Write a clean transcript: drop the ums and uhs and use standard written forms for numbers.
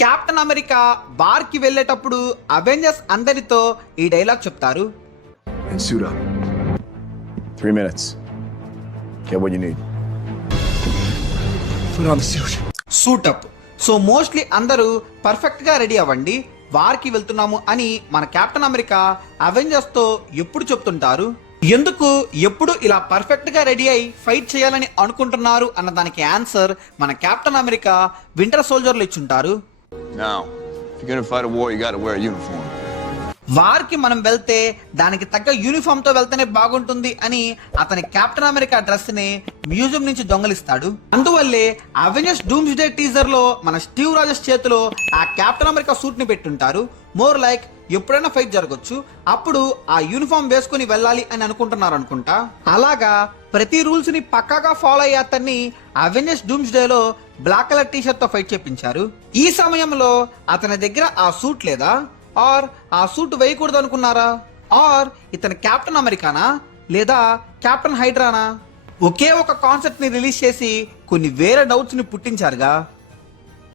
Captain America bar కి వెళ్ళేటప్పుడు Avengers అందరితో ఈ డైలాగ్ చెప్తారు. And suit up. 3 minutes. Get what you need. Put on the suit. Suit up. So mostly అందరూ perfect గా ready అవ్వండి, వార్ కి వెళ్తున్నాము అని మన కెప్టెన్ అమెరికా అవెంజర్స్ తో ఎప్పుడు చెప్తుంటారు. ఎందుకు ఎప్పుడు ఇలా పర్ఫెక్ట్ గా రెడీ అయి ఫైట్ చేయాలని అనుకుంటున్నారు అన్న దానికి ఆన్సర్ మన కెప్టెన్ అమెరికా వింటర్ సోల్జర్లు ఇచ్చుంటారు. Now, if you're gonna fight a war, you gotta wear a uniform. War కి మనం వెళ్తే దానికి తగ్గ యూనిఫామ్ తో వెళ్తేనే బాగుంటుంది అని అతని కెప్టెన్ అమెరికా డ్రెస్ ని మ్యూజియం నుంచి దొంగలిస్తాడు. అందువల్లే అవెంజర్స్ డూమ్స్డే టీజర్ లో మన స్టీవ్ రాజర్స్ చేతిలో ఆ కెప్టెన్ అమెరికా సూట్ ని పెట్టుంటారు. మోర్ లైక్ ఎప్పుడైనా ఫైట్ జరగచ్చు, అప్పుడు ఆ యూనిఫామ్ వేసుకుని వెళ్ళాలి అని అనుకుంటున్నారు అనుకుంటా. అలాగా ప్రతి రూల్స్ ని పక్కాగా ఫాలో అయ్యే అతన్ని అవెంజర్స్ డూమ్స్డే లో బ్లాక్ కలర్ టీ షర్ట్ తో ఫైట్ చేపించారు. ఈ సమయంలో అతని దగ్గర ఆ సూట్ లేదా, ఆర్ ఆ సూట్ వేయకూడదు అనుకున్నారా, ఆర్ ఇతను కెప్టెన్ అమెరికానా లేదా కెప్టెన్ హైడ్రానా? ఒకే ఒక కాన్సెప్ట్ ని రిలీజ్ చేసి కొన్ని వేరే డౌట్స్ ని పుట్టించారుగా.